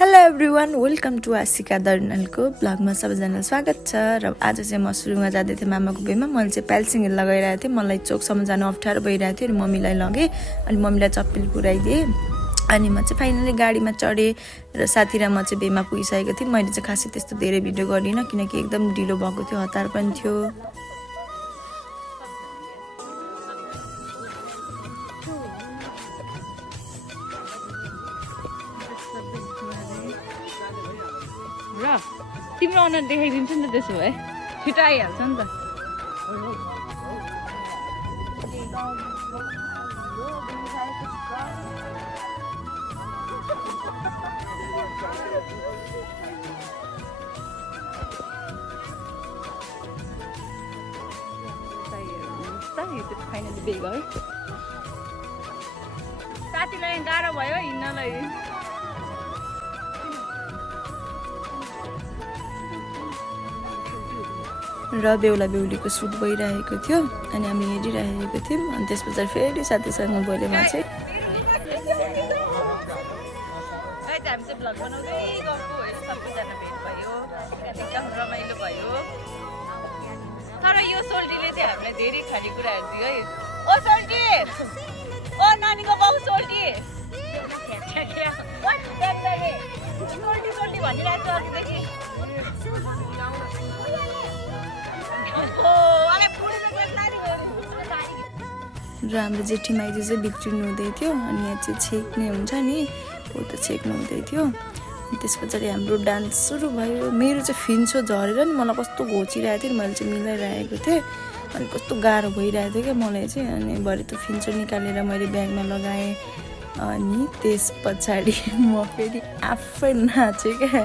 Hello everyone, welcome to Ashika दर्नालको ब्लगमा सबैजनालाई स्वागत छ। र आज चाहिँ म सुरुमा जाँदै थिएँ मामाको बिहेमा। मैले चाहिँ प्यालसिङ हिल लगाइरहेको थिएँ। मलाई चोकसम्म जानु अप्ठ्यारो भइरहेको थियो अनि मम्मीलाई लगेँ अनि मम्मीलाई चप्पल पुऱ्याइदिएँ। अनि म चाहिँ फाइनली गाडीमा चढेँ र साथी र म चाहिँ बिहेमा पुगिसकेको थिएँ। मैले चाहिँ खासै त्यस्तो धेरै भिडियो गरिनँ किनकि एकदम ढिलो भएको थियो, हतार पनि थियो। र तिम्रो अनुहार देखाइदिन्छु नि त, त्यसो भए छिटो आइहाल्छ नि त। फाइनली बेग है, साथीलाई गाह्रो भयो हिँड्नलाई। र बेहुला बेहुलीको सुट भइरहेको थियो अनि हामी हेरिरहेको थियौँ। अनि त्यस पछाडि फेरि साथीसँग बोलेमा चाहिँ हामी चाहिँ भ्लग बनाउँदै गएको है, सबैजना भेट भयो, एकदम रमाइलो भयो। तर यो सोल्टीले चाहिँ हामीलाई धेरै खानेकुराहरू दियो है। ओ सोल्टी, ओ नानीको बाउ सोल्टी, सोल्टी सोल्टी भनिरहेको छ अघिदेखि। र हाम्रो जेठी माइती चाहिँ बिग्रिनु हुँदै थियो अनि यहाँ चाहिँ छेक्ने हुन्छ नि, हो त छेक्नु हुँदै थियो। अनि त्यस पछाडि हाम्रो डान्स सुरु भयो। मेरो चाहिँ फिन्चो झरेर नि मलाई कस्तो घोचिरहेको थियो, मैले चाहिँ मिलाइरहेको थिएँ अनि कस्तो गाह्रो भइरहेको थियो क्या मलाई चाहिँ। अनि भरे त फिन्चो निकालेर मैले ब्यागमा लगाएँ अनि त्यस पछाडि म फेरि आफै नाचेँ क्या।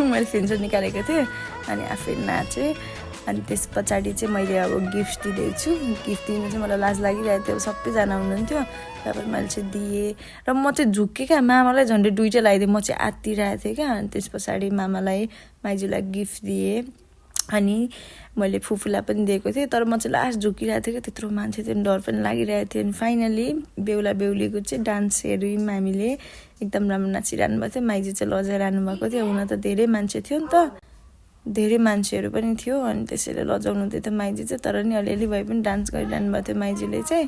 मैले फिन्चो निकालेको थिएँ अनि आफै नाचेँ। अनि त्यस पछाडि चाहिँ मैले अब गिफ्ट दिँदैछु। गिफ्ट दिनु चाहिँ मलाई लाज लागिरहेको थियो, सबैजना हुनुहुन्थ्यो र पनि मैले चाहिँ दिएँ। र म चाहिँ झुक्केँ क्या, मामालाई झन्डै दुइटै लगाइदिएँ। म चाहिँ आत्तिरहेको थिएँ क्या। अनि त्यस पछाडि मामालाई माइजूलाई गिफ्ट दिएँ अनि मैले फुपूलाई पनि दिएको थिएँ। तर म चाहिँ लास्ट झुकिरहेको थिएँ क्या, त्यत्रो मान्छे थियो, डर पनि लागिरहेको थियो। अनि फाइनली बेहुला बेहुलीको चाहिँ डान्स हेऱ्यौँ हामीले, एकदम राम्रो नाचिरहनु भएको थियो। माइजू चाहिँ लजाइरहनु भएको थियो। हुन त धेरै मान्छे थियो नि त, धेरै मान्छेहरू पनि थियो अनि त्यसैले लजाउनु थियो त माइजू चाहिँ। तर नि अलिअलि भए पनि डान्स गरिरहनु भएको थियो माइजूले चाहिँ।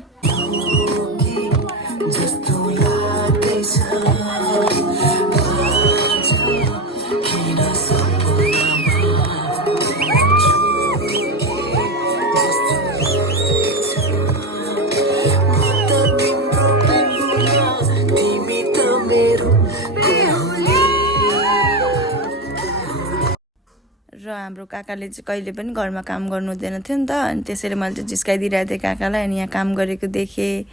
र हाम्रो काकाले चाहिँ कहिले पनि घरमा काम गर्नु हुँदैन थियो नि त। अनि त्यसैले मैले चाहिँ जिस्काइदिइरहेको थिएँ काकालाई। अनि यहाँ काम गरेको देखेँ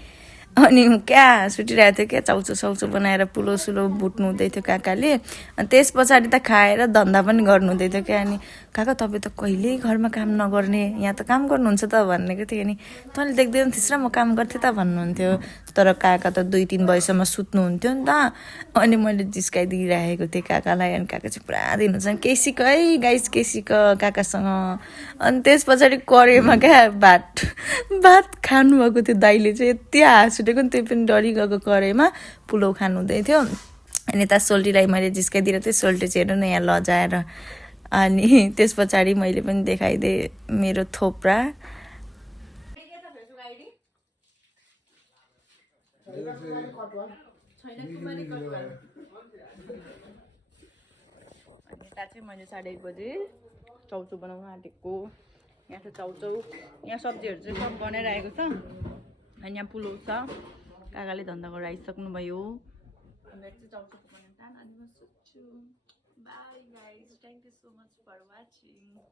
अनि क्या सुटिरहेको थियो क्या, चाउचो साउचो बनाएर पुलो सुलो भुट्नु हुँदै थियो काकाले। अनि त्यस पछाडि त खाएर धन्दा पनि गर्नु हुँदै थियो क्या। अनि काका तपाईँ त कहिल्यै घरमा काम नगर्ने, यहाँ त काम गर्नुहुन्छ त भनेको थियो। अनि तैँले देख्दैन थिइस् र म काम गर्थेँ त भन्नुहुन्थ्यो। तर काका त 2-3 बजीसम्म सुत्नुहुन्थ्यो नि त। अनि मैले जिस्काइदिइरहेको थिएँ काकालाई। अनि काका चाहिँ पुरा दिनुहुन्छ के सिक है गाइस, के सिक काकासँग। अनि त्यस पछाडि कराईमा क्या भात खानुभएको थियो दाइले चाहिँ। यति हाँस उठेको नि, त्यो पनि डरिगएको कराईमा पुलाउ खानु हुँदै थियो। अनि यता सोल्टीलाई मैले जिस्काइदिएको थिएँ, सोल्टी चाहिँ हेर्नु न यहाँ लजाएर। अनि त्यस पछाडि मैले पनि देखाइदिएँ मेरो थोप्रा। यता चाहिँ मैले 1:30 बजे चाउचो बनाउनु आँटेको। यहाँ चाहिँ चाउचौ, यहाँ सब्जीहरू चाहिँ सब बनाइरहेको छ। अनि यहाँ पुलाउ छ, काकाले धन्दा गरेर आइसक्नुभयो। मेरो चाहिँ चाउचोको बनाउनु तान म सुत्छु। Bye guys, thank you so much for watching.